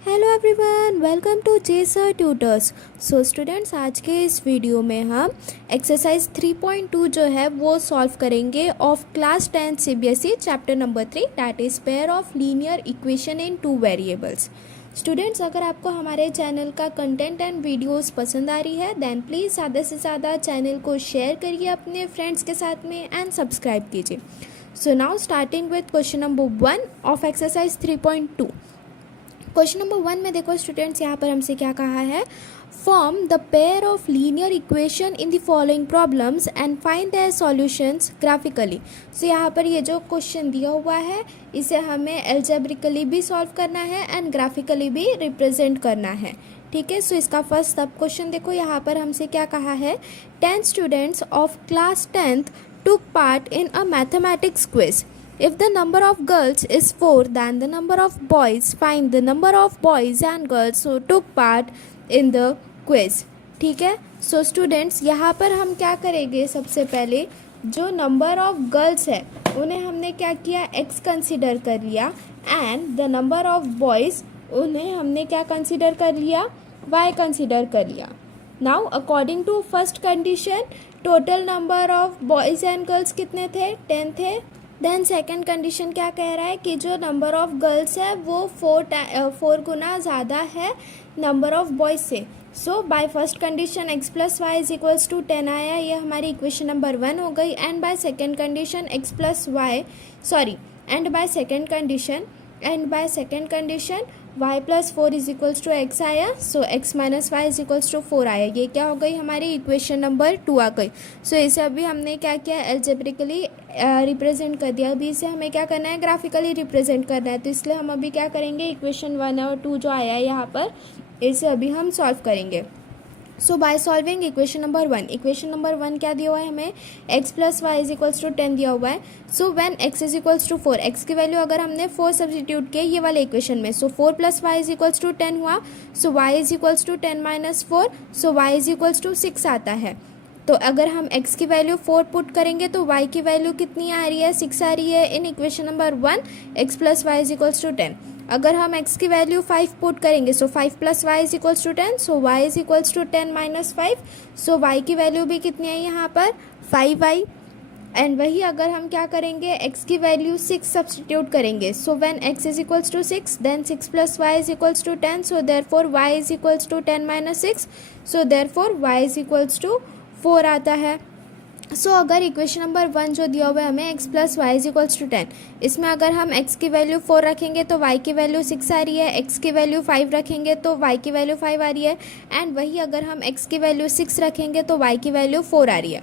Hello everyone, welcome to J sir tutors. So students, आज के इस वीडियो में हम एक्सरसाइज 3.2 जो है वो सॉल्व करेंगे of class 10 CBSE chapter number 3, that is pair of linear equation in two variables. Students, अगर आपको हमारे चैनल का कंटेंट एंड वीडियोस पसंद आ रही है देन प्लीज़ ज़्यादा से ज़्यादा चैनल को शेयर करिए अपने फ्रेंड्स के साथ में एंड सब्सक्राइब कीजिए। So now starting with question number 1 of exercise 3.2। Question number 1 में देखो स्टूडेंट्स, यहाँ पर हमसे क्या कहा है, form the pair of linear equation in the following problems and find their solutions graphically. So यहाँ पर ये जो क्वेश्चन दिया हुआ है इसे हमें एल्जेब्रिकली भी सॉल्व करना है एंड ग्राफिकली भी रिप्रेजेंट करना है। ठीक है, सो इसका फर्स्ट सब क्वेश्चन देखो, यहाँ पर हमसे क्या कहा है, 10 students of class 10th took part in a mathematics quiz. If the number of girls is 4 than the number of boys, find the number of boys and girls who took part in the quiz. ठीक है, so students यहाँ पर हम क्या करेंगे, सबसे पहले जो नंबर ऑफ गर्ल्स है उन्हें हमने क्या किया, x कंसिडर कर लिया and the number of boys उन्हें हमने क्या कंसिडर कर लिया, y कंसिडर कर लिया। Now according to first condition total number of boys and girls कितने थे, 10 थे। देन सेकेंड कंडीशन क्या कह रहा है कि जो नंबर ऑफ गर्ल्स है वो 4 गुना ज़्यादा है नंबर ऑफ बॉयज़ से। So by first condition x plus Y is equals to 10 आया, ये हमारी इक्वेशन नंबर 1 हो गई। And by second condition x plus Y and by second condition y plus 4 is equals to x आया। So x minus Y is equals to 4 आया, ये क्या हो गई, हमारी इक्वेशन नंबर 2 आ गई। सो इसे अभी हमने क्या किया, एल्जेब्रिकली रिप्रेजेंट कर दिया। अभी इसे हमें क्या करना है, ग्राफिकली रिप्रेजेंट करना है। तो इसलिए हम अभी क्या करेंगे, इक्वेशन 1 और 2 जो आया है यहाँ पर इसे अभी हम सॉल्व करेंगे। So by solving equation number 1 क्या दिया हुआ है हमें, x plus Y is equals to 10 दिया हुआ है। So when x is equals to 4, x की वैल्यू अगर हमने 4 सब्सटीट्यूट किया ये वाले इक्वेशन में, so 4 plus Y is equals to 10 हुआ। So y is equals to 10 minus 4, so y is equals to 6 आता है। तो अगर हम x की वैल्यू 4 पुट करेंगे तो y की वैल्यू कितनी आ रही है, 6 आ रही है in equation number 1, x plus Y is equals to 10। अगर हम x की वैल्यू 5 पुट करेंगे so 5 plus Y is equals to 10, so y is equals to 10 minus 5, so y की वैल्यू भी कितनी है यहाँ पर 5y। एंड वही अगर हम क्या करेंगे, x की वैल्यू 6 सब्सटीट्यूट करेंगे, so when x is equals to 6 then 6 plus Y is equals to 10, so therefore y is equals to 10 minus 6, so therefore y is equals to 4 आता है। सो अगर इक्वेशन नंबर 1 जो दिया हुआ है हमें x plus Y is equals to 10, इसमें अगर हम x की वैल्यू 4 रखेंगे तो y की वैल्यू 6 आ रही है, x की वैल्यू 5 रखेंगे तो y की वैल्यू 5 आ रही है। एंड वही अगर हम x की वैल्यू 6 रखेंगे तो y की वैल्यू 4 आ रही है।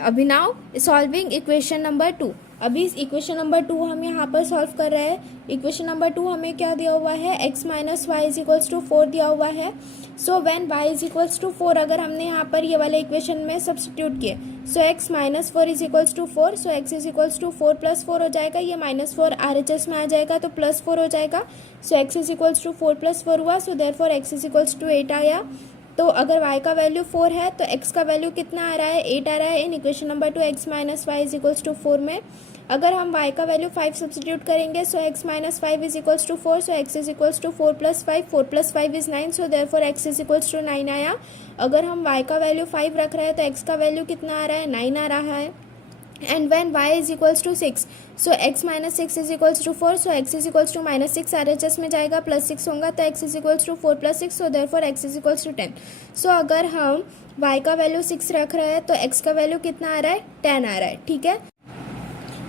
अभी नाउ सॉल्विंग इक्वेशन नंबर 2, अभी इस इक्वेशन नंबर 2 हम यहाँ पर सॉल्व कर रहे हैं। इक्वेशन नंबर 2 हमें क्या दिया हुआ है, x minus Y is equals to 4 दिया हुआ है। So when y is equals to 4 अगर हमने यहाँ पर ये वाले इक्वेशन में सब्सटीट्यूट किए, so x minus 4 is equals to 4, so x is equals to 4 plus 4 हो जाएगा, ये माइनस 4 RHS में आ जाएगा तो प्लस 4 हो जाएगा। So x is equals to 4 plus 4 हुआ, so therefore x is equals to 8 आया। तो अगर y का वैल्यू 4 है तो x का वैल्यू कितना आ रहा है, 8 आ रहा है in equation number 2 x minus Y is equals to 4 में। अगर हम y का वैल्यू 5 सब्सटीट्यूट करेंगे so x minus 5 is equals to 4, so x is equals to 4 plus 5 is 9, so therefore x is equals to 9 आया। अगर हम y का value 5 रख रहे हैं तो x का वैल्यू कितना आ रहा है, 9 आ रहा है। And when y is equals to 6, so x minus 6 is equals to 4, so x is equals to minus 6 RHS में जाएगा, प्लस 6 होगा तो x is equals to 4 plus 6, so therefore x is equals to 10। So अगर हम y का value 6 रख रहे हैं तो x का वैल्यू कितना आ रहा है, 10 आ रहा है। ठीक है,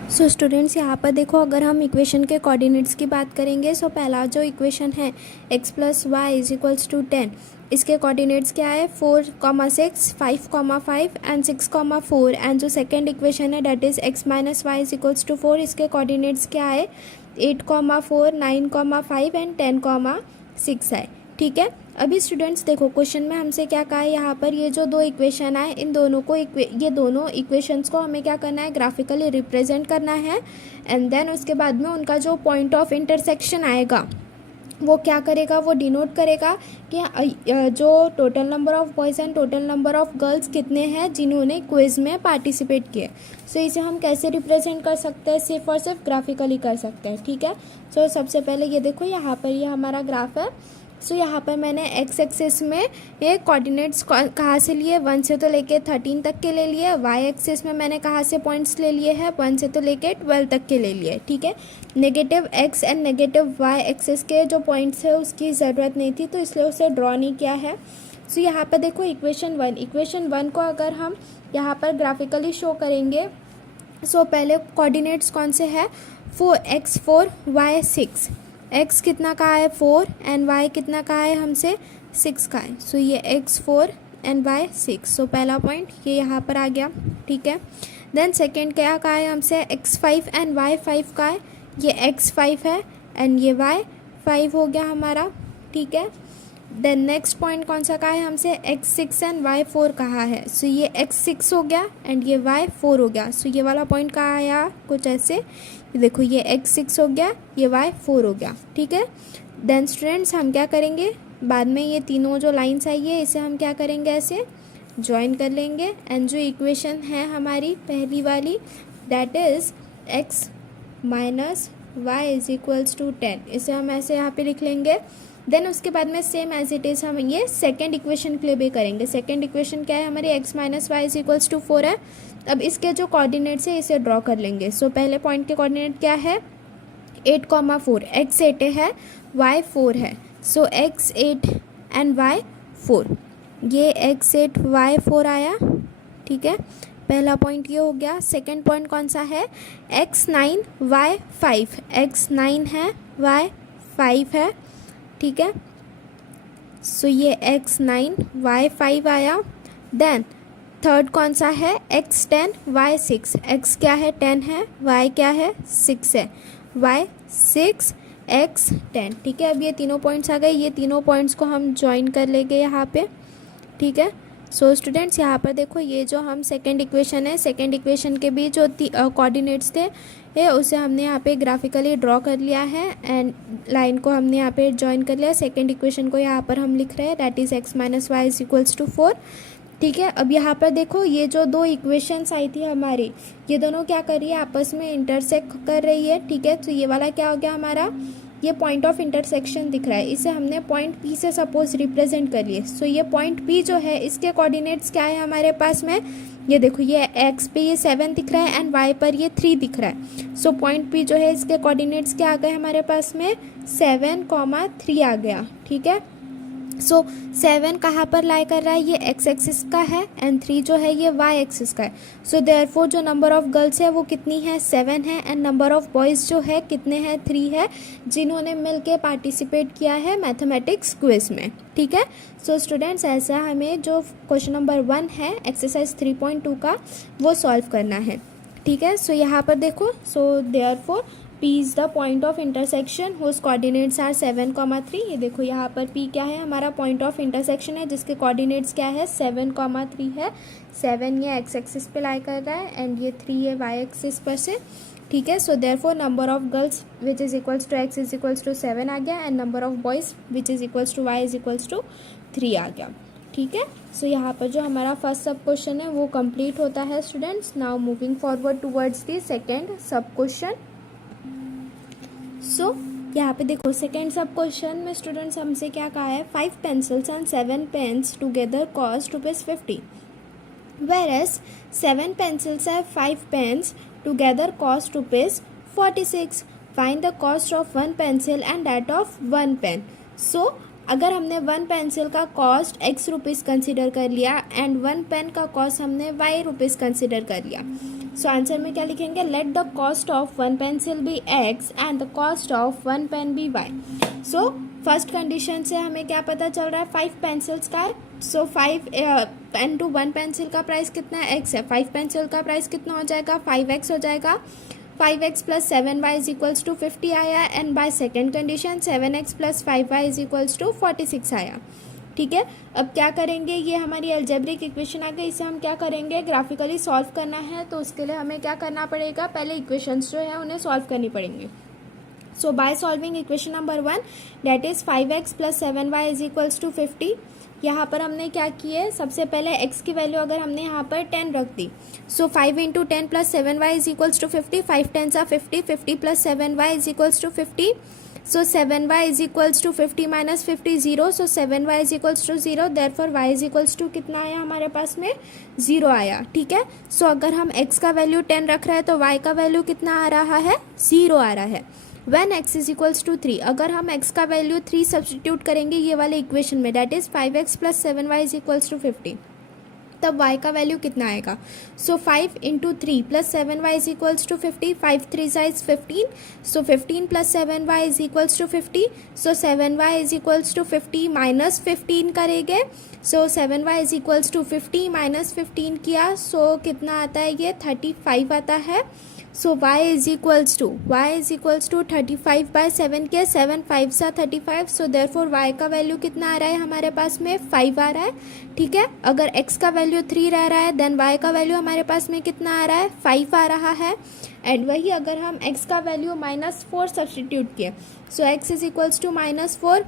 सो स्टूडेंट्स यहाँ पर देखो अगर हम इक्वेशन के कोऑर्डिनेट्स की बात करेंगे, सो पहला जो इक्वेशन है x plus Y is equals to 10, इसके कोऑर्डिनेट्स क्या है 4,6, 5,5 एंड 6,4। एंड जो सेकंड इक्वेशन है that is x minus Y is equals to 4, इसके कोऑर्डिनेट्स क्या है 8,4, 9,5 एंड 10,6 है। ठीक है, अभी स्टूडेंट्स देखो क्वेश्चन में हमसे क्या कहा है, यहाँ पर ये जो दो इक्वेशन आए इन दोनों को ये दोनों इक्वेशंस को हमें क्या करना है, ग्राफिकली रिप्रेजेंट करना है। एंड देन उसके बाद में उनका जो पॉइंट ऑफ इंटरसेक्शन आएगा वो क्या करेगा, वो डिनोट करेगा कि जो total number of boys and total number of girls कितने हैं जिन्होंने क्विज़ में पार्टिसिपेट किए। सो इसे हम कैसे रिप्रेजेंट कर सकते हैं, सिर्फ और सिर्फ ग्राफिकली कर सकते हैं। ठीक है, सो सबसे पहले ये देखो यहाँ पर ये हमारा ग्राफ है सो यहाँ पर मैंने एक्स एक्सिस में ये कोऑर्डिनेट्स कहाँ से लिए, 1 से तो लेके 13 तक के ले लिए। वाई एक्सिस में मैंने कहाँ से पॉइंट्स ले लिए हैं, 1 से तो लेके 12 तक के ले लिए, ठीक है। Negative x and negative y axis के जो पॉइंट्स है उसकी ज़रूरत नहीं थी, तो इसलिए उसे ड्रॉ नहीं किया है। सो यहाँ पर देखो इक्वेशन वन को अगर हम यहाँ पर ग्राफिकली शो करेंगे, सो पहले कोऑर्डिनेट्स कौन से है, 4x 4 y 6, x कितना का है 4 एंड y कितना का है हमसे 6 का है। सो ये x 4 एंड y 6, सो पहला पॉइंट ये यहाँ पर आ गया, ठीक है। देन सेकेंड क्या का है हमसे x 5 एंड y 5 का है, ये x 5 है एंड ये y 5 हो गया हमारा, ठीक है। देन नेक्स्ट पॉइंट कौन सा का है हमसे, x 6 एंड y 4 कहा है, सो ये x 6 हो गया एंड ये y 4 हो गया। सो ये वाला पॉइंट कहाँ आया कुछ ऐसे, ये देखो ये x 6 हो गया, ये y 4 हो गया, ठीक है। देन स्टूडेंट्स हम क्या करेंगे, बाद में ये तीनों जो लाइन्स आई है इसे हम क्या करेंगे, ऐसे ज्वाइन कर लेंगे एंड जो इक्वेशन है हमारी पहली वाली, that is x minus y is equals to 10, इसे हम ऐसे यहाँ पे लिख लेंगे। देन उसके बाद में सेम एज इट इज़ हम ये सेकेंड इक्वेशन के लिए भी करेंगे। सेकेंड इक्वेशन क्या है हमारी, x minus Y is equals to 4 है। अब इसके जो कोऑर्डिनेट्स है इसे ड्रॉ कर लेंगे। सो पहले पॉइंट के कोऑर्डिनेट क्या है, 8,4, x 8 है y 4 है, सो x 8 एंड y 4, ये x 8 y 4 आया, ठीक है। पहला पॉइंट ये हो गया। सेकेंड पॉइंट कौन सा है, x 9 y 5, x 9 है y 5 है, ठीक है। सो ये x 9 y 5 आया। देन थर्ड कौन सा है, x 10 y 6, x क्या है 10 है, y क्या है 6 है, y 6 x 10, ठीक है। अब ये तीनों पॉइंट्स आ गए, ये तीनों पॉइंट्स को हम ज्वाइन कर लेंगे यहाँ पे, ठीक है। सो स्टूडेंट्स यहाँ पर देखो ये जो हम सेकेंड इक्वेशन है, सेकेंड इक्वेशन के भी जो कोऑर्डिनेट्स थे उसे हमने यहाँ पे ग्राफिकली ड्रॉ कर लिया है एंड लाइन को हमने यहाँ पे ज्वाइन कर लिया। सेकेंड इक्वेशन को यहाँ पर हम लिख रहे हैं, that is x minus Y is equals to 4, ठीक है। अब यहाँ पर देखो ये जो दो इक्वेशंस आई थी हमारी, ये दोनों क्या कर रही है, आपस में इंटरसेक्ट कर रही है, ठीक है। तो ये वाला क्या हो गया हमारा, ये पॉइंट ऑफ इंटरसेक्शन दिख रहा है, इसे हमने पॉइंट P से सपोज रिप्रेजेंट कर लिए। सो ये पॉइंट P जो है इसके कोऑर्डिनेट्स क्या है हमारे पास में, ये देखो ये x पे ये 7 दिख रहा है एंड y पर ये 3 दिख रहा है। सो पॉइंट P जो है इसके कोऑर्डिनेट्स क्या आ गए हमारे पास में, 7,3 आ गया, ठीक है। सो 7 कहाँ पर लाई कर रहा है, ये x एक्सिस का है एंड 3 जो है ये y एक्सिस का है। सो देयरफॉर जो नंबर ऑफ गर्ल्स है वो कितनी है, 7 है एंड नंबर ऑफ बॉयज़ जो है कितने हैं, 3 है, जिन्होंने मिलके पार्टिसिपेट किया है मैथमेटिक्स क्विज में, ठीक है। सो स्टूडेंट्स ऐसा हमें जो क्वेश्चन नंबर 1 है एक्सरसाइज 3.2 का वो सॉल्व करना है, ठीक है। सो यहाँ पर देखो, so therefore P is the point of intersection whose coordinates are 7,3, ये देखो यहाँ पर P क्या है हमारा पॉइंट ऑफ इंटरसेक्शन है जिसके कोऑर्डिनेट्स क्या है 7,3 है। 7 ये x एक्सिस पे लाई कर रहा है एंड ये 3 ये y एक्सिस पर से, ठीक है। So therefore number of girls which is equals to x is equals to 7 आ गया and number of boys which is equals to y is equals to 3 आ गया, ठीक है। सो यहाँ पर जो हमारा फर्स्ट सब क्वेश्चन है वो कंप्लीट होता है students. Now moving forward towards the second सब क्वेश्चन। सो यहाँ पे देखो सेकेंड सब क्वेश्चन में स्टूडेंट्स हमसे क्या कहा है, 5 pencils and 7 pens together cost ₹50, whereas 7 pencils and 5 pens together cost ₹46. Find the cost of 1 pencil and that of 1 pen. So अगर हमने 1 पेंसिल का कॉस्ट x रुपीज़ कंसिडर कर लिया एंड 1 पेन का कॉस्ट हमने y रुपीज़ कंसिडर कर लिया, so answer में क्या लिखेंगे, let the cost of 1 pencil be x and the cost of 1 pen be y। So first condition से हमें क्या पता चल रहा है, 5 पेंसिल्स का, सो 5 पेन टू 1 पेंसिल का प्राइस कितना है, x है, 5 पेंसिल का प्राइस कितना हो जाएगा, 5x हो जाएगा। 5x plus 7y is equals to 50 आया and by second condition 7x plus 5y is equals to 46 आया, ठीक है। अब क्या करेंगे, ये हमारी अलजेब्रिक इक्वेशन आ गई, इसे हम क्या करेंगे ग्राफिकली सॉल्व करना है, तो उसके लिए हमें क्या करना पड़ेगा, पहले इक्वेशंस जो है उन्हें सॉल्व करनी पड़ेंगी। So by solving equation number 1 that is 5x plus 7y is equals to 50, यहाँ पर हमने क्या किए, सबसे पहले x की वैल्यू अगर हमने यहाँ पर 10 रख दी, so 5 into 10 plus 7y is equals to 50, 5 10 50, 50 plus 7y is equals to 50 So 7y is equals to 50 minus 50 0. So 7y is equals to 0. Therefore y is equals to कितना आया हमारे पास में 0 आया. ठीक है. So अगर हम x का वैल्यू 10 रख रहे हैं तो y का वैल्यू कितना आ रहा है 0 आ रहा है. When x is equals to 3, अगर हम x का वैल्यू 3 सब्सटीट्यूट करेंगे ये वाले इक्वेशन में, that is 5x plus 7y is equals to 50, तब y का वैल्यू कितना आएगा. So 5 into 3 plus 7y is equals to 50. 5 3 is 15. So 15 plus 7y is equals to 50. So 7y is equals to 50 minus 15 करेंगे. So 7y is equals to 50 minus 15 किया. सो कितना आता है ये 35 आता है. So y is equals to 35 by 7 के 7 5 सा 35. सो देयरफॉर y का वैल्यू कितना आ रहा है हमारे पास में 5 आ रहा है. ठीक है. अगर x का वैल्यू 3 रह रहा है देन y का वैल्यू हमारे पास में कितना आ रहा है 5 आ रहा है. एंड वही अगर हम x का वैल्यू -4 सब्सटीट्यूट किए, so x is equals to -4.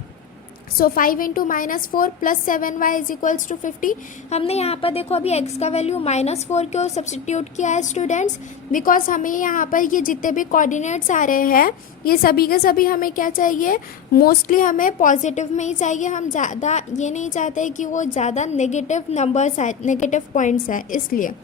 So 5 into -4 plus 7y is equals to 50. हमने यहाँ पर देखो अभी x का वैल्यू -4 क्यों सब्सटीट्यूट किया है स्टूडेंट्स, बिकॉज हमें यहाँ पर ये जितने भी कोऑर्डिनेट्स आ रहे हैं ये सभी के सभी हमें क्या चाहिए, मोस्टली हमें पॉजिटिव में ही चाहिए. हम ज़्यादा ये नहीं चाहते कि वो ज़्यादा नेगेटिव नंबर्स आए, नेगेटिव पॉइंट्स आए, इसलिए.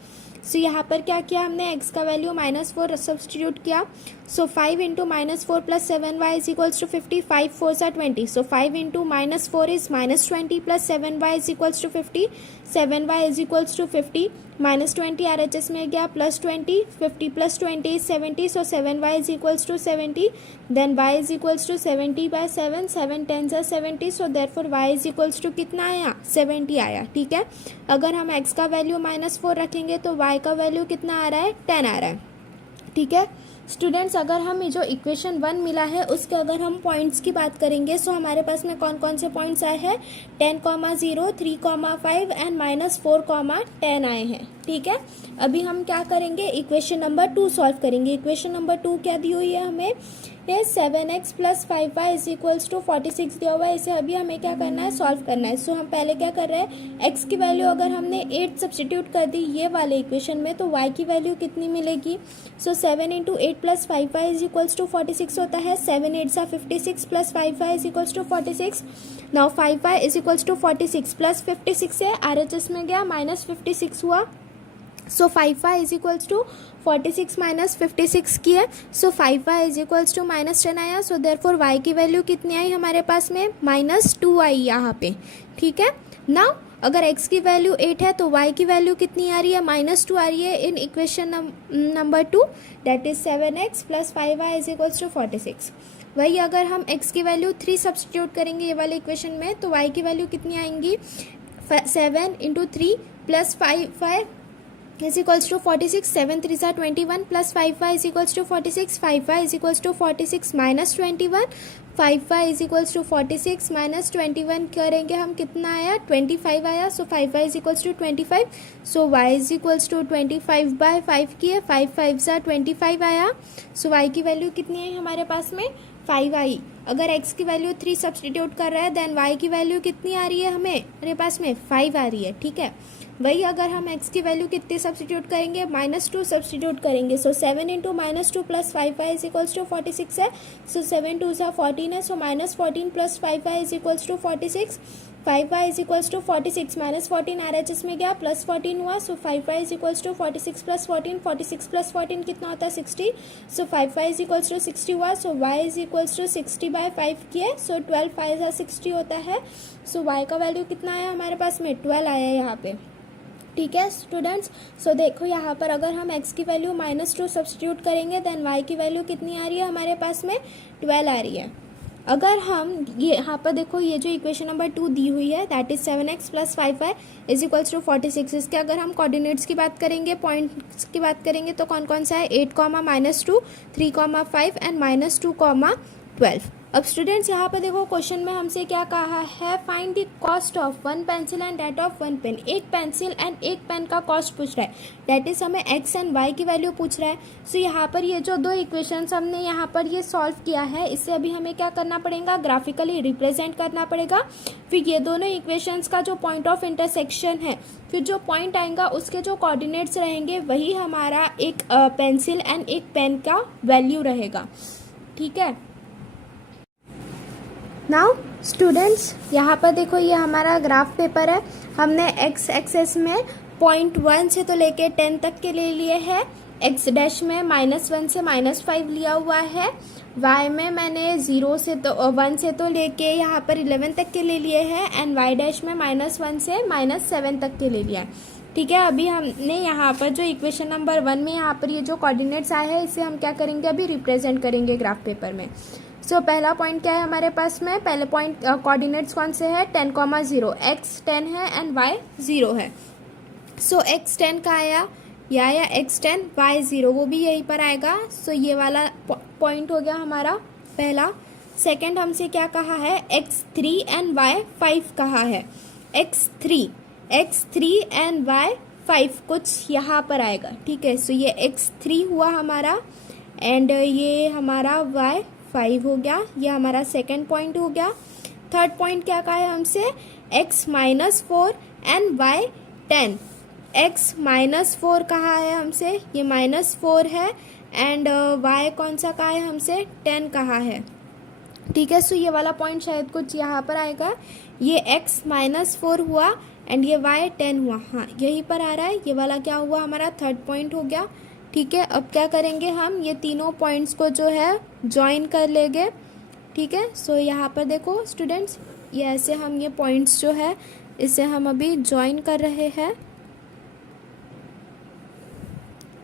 सो यहाँ पर क्या किया हमने x का वैल्यू -4 सब्सटीट्यूट किया. So 5 into -4 plus 7y is equals to 50. 5 4 सा 20. So 5 into -4 is -20 plus 7y is equals to 50. 7y is equals to 50 -20 RHS में गया +20. 50 plus 20 is 70. So 7y is equals to 70. Then y is equals to 70 by 7. 7 10 सा 70. So therefore y is equals to कितना आया 70 आया. ठीक है. अगर हम x का वैल्यू -4 रखेंगे तो y का वैल्यू कितना आ रहा है 10 आ रहा है. ठीक है स्टूडेंट्स. अगर हमें जो इक्वेशन 1 मिला है उसके अगर हम पॉइंट्स की बात करेंगे, सो हमारे पास में कौन कौन से पॉइंट्स आए हैं 10, 0, 3, 5 एंड -4, 10 आए हैं. ठीक है. अभी हम क्या करेंगे, इक्वेशन नंबर 2 सॉल्व करेंगे. इक्वेशन नंबर 2 क्या दी हुई है हमें, ये 7x plus 5y is equals to 46 दिया हुआ है. इसे अभी हमें क्या करना है, सॉल्व करना है. सो हम पहले क्या कर रहे हैं, x की वैल्यू अगर हमने 8 सब्सटीट्यूट कर दी ये वाले इक्वेशन में तो y की वैल्यू कितनी मिलेगी. So 7 into 8 plus 5y is equals to 46 होता है. 7 8 सा 56 plus 5y is equals to 46. Now 5y is equals to 46 plus 56 से RHS में गया -56 हुआ. So 5y is equals to 46 minus 56 की है. सो 5y इज इक्वल्स टू -10 आया. सो देयरफॉर y की वैल्यू कितनी आई हमारे पास में -2 आई यहाँ पे. ठीक है. नाउ अगर x की वैल्यू 8 है तो y की वैल्यू कितनी आ रही है -2 आ रही है in equation number 2, that is 7x plus 5y is equals to 46. वही अगर हम x की वैल्यू 3 सब्सटीट्यूट करेंगे ये वाले इक्वेशन में तो y की वैल्यू कितनी आएंगी 7 into 3 plus 5y is equals to 46. 7 3 are 21 plus 5y is equals to 46. 5y is equals to 46 minus 21. 5y is equals to 46 minus 21 करेंगे हम कितना आया 25 आया. सो 5y is equals to 25. So y is equals to 25 by 5 की है. 5 5 are 25 आया. सो y की value कितनी आई हमारे पास में 5 आई. अगर x की वैल्यू 3 सब्सटीट्यूट कर रहा है देन y की वैल्यू कितनी आ रही है हमारे पास में 5 आ रही है. ठीक है. वही अगर हम x की वैल्यू कितनी सब्सटीट्यूट करेंगे -2 सब्सटीट्यूट करेंगे. So 7 into -2 plus 5y is equals to 46 है. सो 7 2 सा 14 है. So -14 plus 5y is equals to 46. 5y is equals to 46 -14 RHS में गया +14 हुआ. So 5y is equals to 46 plus 14. 46 plus 14 कितना होता है 60. सो 5y इज इक्वल्स टू 60 हुआ. So y is equals to 60 by 5 की है. सो 12 5 60 होता है. सो y का वैल्यू कितना आया हमारे पास में 12 आया यहाँ पे. ठीक है स्टूडेंट्स. सो देखो यहाँ पर अगर हम x की वैल्यू -2 सब्सटीट्यूट करेंगे देन y की वैल्यू कितनी आ रही है हमारे पास में 12 आ रही है. अगर हम ये यहाँ पर देखो ये जो इक्वेशन नंबर 2 दी हुई है that is 7x plus 5y is equals to 46. इसके अगर हम कोऑर्डिनेट्स की बात करेंगे, पॉइंट्स की बात करेंगे तो कौन कौन सा है 8, -2, 3, 5 एंड -2, 12. अब स्टूडेंट्स यहाँ पर देखो क्वेश्चन में हमसे क्या कहा है, find the cost of 1 pencil and that of 1 pen. एक पेंसिल एंड एक पेन का कॉस्ट पूछ रहा है. डेट इज हमें x एंड y की वैल्यू पूछ रहा है. सो यहाँ पर ये जो 2 इक्वेशंस हमने यहाँ पर ये सॉल्व किया है इससे अभी हमें क्या करना पड़ेगा, ग्राफिकली रिप्रेजेंट करना पड़ेगा. फिर ये दोनों इक्वेशंस का जो पॉइंट ऑफ इंटरसेक्शन है, फिर जो पॉइंट आएगा उसके जो कोऑर्डिनेट्स रहेंगे वही हमारा एक पेंसिल एंड एक पेन का वैल्यू रहेगा. ठीक है. नाउ स्टूडेंट्स, यहाँ पर देखो ये हमारा ग्राफ पेपर है। हमने एक्स एक्सेस में 0.1 से तो लेके 10 तक के ले लिए हैं, एक्स डैश में -1 से -5 लिया हुआ है, वाई में मैंने 0 से तो 1 से तो लेके यहाँ पर 11 तक के ले लिए हैं, एंड वाई डैश में -1 से -7 तक के ले लिया है। ठीक है, अभी हमने यहाँ पर जो इक्वेशन नंबर 1 में यहाँ पर ये जो कोऑर्डिनेट्स आए हैं इसे हम क्या करेंगे, अभी रिप्रेजेंट करेंगे ग्राफ पेपर में। सो पहला पॉइंट क्या है हमारे पास में, पहले पॉइंट कोऑर्डिनेट्स कौन से है, 10,0, एक्स 10 है एंड वाई 0 है। सो एक्स 10 का आया, या एक्स 10 वाई 0, वो भी यहीं पर आएगा। सो ये वाला पॉइंट हो गया हमारा पहला। सेकंड हमसे क्या कहा है, एक्स 3 एंड वाई 5 कहा है। एक्स 3 एंड वाई 5 कुछ यहाँ पर आएगा। ठीक है, सो ये एक्स 3 हुआ हमारा एंड ये हमारा वाई 5 हो गया, ये हमारा सेकंड पॉइंट हो गया। थर्ड पॉइंट क्या कहा है हमसे, एक्स -4 एंड वाई 10। एक्स -4 कहा है हमसे, ये -4 है एंड वाई कौन सा कहा है हमसे, 10 कहा है। ठीक है, सो ये वाला पॉइंट शायद कुछ यहाँ पर आएगा, ये एक्स -4 हुआ एंड ये वाई 10 हुआ, हाँ यहीं पर आ रहा है। ये वाला क्या हुआ हमारा, थर्ड पॉइंट हो गया। ठीक है, अब क्या करेंगे हम, ये तीनों पॉइंट्स को जो है ज्वाइन कर लेंगे। ठीक है, सो यहाँ पर देखो स्टूडेंट्स, ये ऐसे हम ये पॉइंट्स जो है इसे हम अभी ज्वाइन कर रहे हैं।